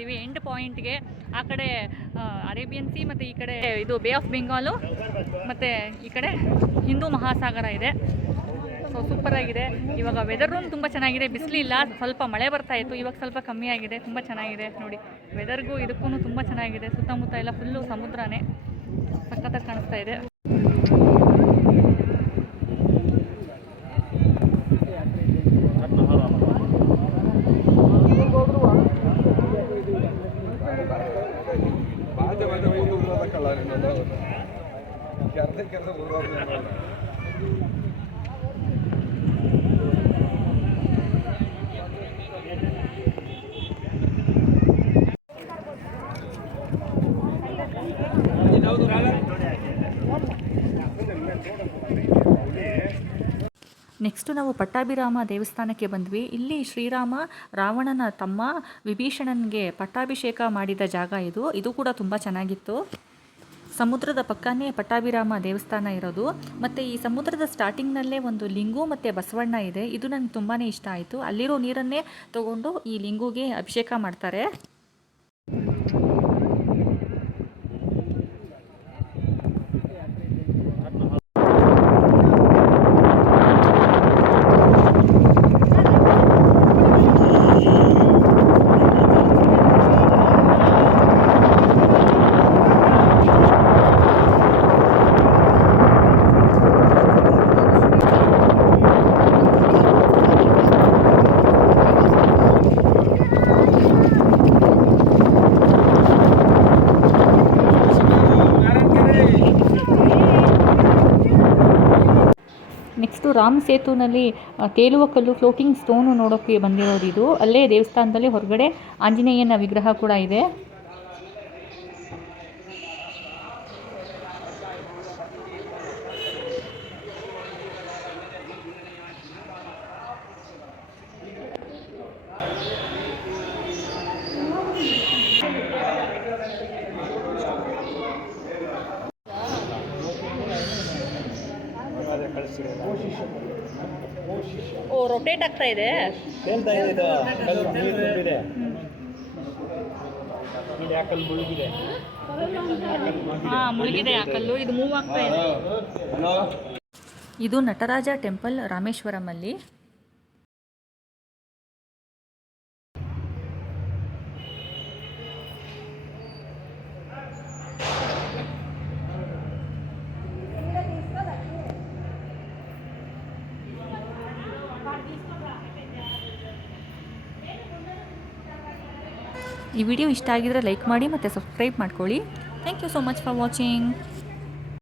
ಬಂದಿದ್ದೀವಿ ಎಂಡ್ ಪಾಯಿಂಟ್ಗೆ. ಆ ಕಡೆ ಅರೇಬಿಯನ್ ಸಿ ಮತ್ತು ಈ ಕಡೆ ಇದು ಬೇ ಆಫ್ ಬೆಂಗಾಲು ಮತ್ತು ಈ ಕಡೆ ಹಿಂದೂ ಮಹಾಸಾಗರ ಇದೆ. ಸೊ ಸೂಪರಾಗಿದೆ. ಇವಾಗ ವೆದರ್ ರೂಮ್ ತುಂಬ ಚೆನ್ನಾಗಿದೆ, ಬಿಸಿಲಿಲ್ಲ, ಸ್ವಲ್ಪ ಮಳೆ ಬರ್ತಾ ಇತ್ತು, ಇವಾಗ ಸ್ವಲ್ಪ ಕಮ್ಮಿ ಆಗಿದೆ. ತುಂಬ ಚೆನ್ನಾಗಿದೆ ನೋಡಿ, ವೆದರ್ಗೂ ಇದಕ್ಕೂ ತುಂಬ ಚೆನ್ನಾಗಿದೆ. ಸುತ್ತಮುತ್ತ ಎಲ್ಲ ಫುಲ್ಲು ಸಮುದ್ರನೇ, ಸಖತ್ತಾಗಿ ಕಾಣಿಸ್ತಾ ಇದೆ. ನೆಕ್ಸ್ಟು ನಾವು ಪಟ್ಟಾಭಿರಾಮ ದೇವಸ್ಥಾನಕ್ಕೆ ಬಂದ್ವಿ. ಇಲ್ಲಿ ಶ್ರೀರಾಮ ರಾವಣನ ತಮ್ಮ ವಿಭೀಷಣನಿಗೆ ಪಟ್ಟಾಭಿಷೇಕ ಮಾಡಿದ ಜಾಗ ಇದು. ಇದು ಕೂಡ ತುಂಬ ಚೆನ್ನಾಗಿತ್ತು. ಸಮುದ್ರದ ಪಕ್ಕನೇ ಪಟ್ಟಾಭಿರಾಮ ದೇವಸ್ಥಾನ ಇರೋದು. ಮತ್ತು ಈ ಸಮುದ್ರದ ಸ್ಟಾರ್ಟಿಂಗ್ನಲ್ಲೇ ಒಂದು ಲಿಂಗು ಮತ್ತು ಬಸವಣ್ಣ ಇದೆ. ಇದು ನನಗೆ ತುಂಬಾ ಇಷ್ಟ ಆಯಿತು. ಅಲ್ಲಿರೋ ನೀರನ್ನೇ ತಗೊಂಡು ಈ ಲಿಂಗುಗೆ ಅಭಿಷೇಕ ಮಾಡ್ತಾರೆ. ನೆಕ್ಸ್ಟು ರಾಮ್ ಸೇತುನಲ್ಲಿ ತೇಲುವ ಕಲ್ಲು ಫ್ಲೋಟಿಂಗ್ ಸ್ಟೋನು ನೋಡೋಕ್ಕೆ ಬಂದಿರೋದು ಇದು. ಅಲ್ಲೇ ದೇವಸ್ಥಾನದಲ್ಲಿ ಹೊರಗಡೆ ಆಂಜನೇಯನ ವಿಗ್ರಹ ಕೂಡ ಇದೆ. ಓ, ರೊಟೇಟ್ ಆಗ್ತಾ ಇದೆ. ಮುಳುಗಿದೆ ಆ ಕಲ್ಲು, ಇದು ಮೂವ್ ಆಗ್ತಾ ಇದೆ. ಇದು ನಟರಾಜ ಟೆಂಪಲ್ ರಾಮೇಶ್ವರಮಲ್ಲಿ. ಈ ವಿಡಿಯೋ ಇಷ್ಟ ಆಗಿದ್ರೆ ಲೈಕ್ ಮಾಡಿ ಮತ್ತು ಸಬ್ಸ್ಕ್ರೈಬ್ ಮಾಡ್ಕೊಳ್ಳಿ. Thank you so much for watching.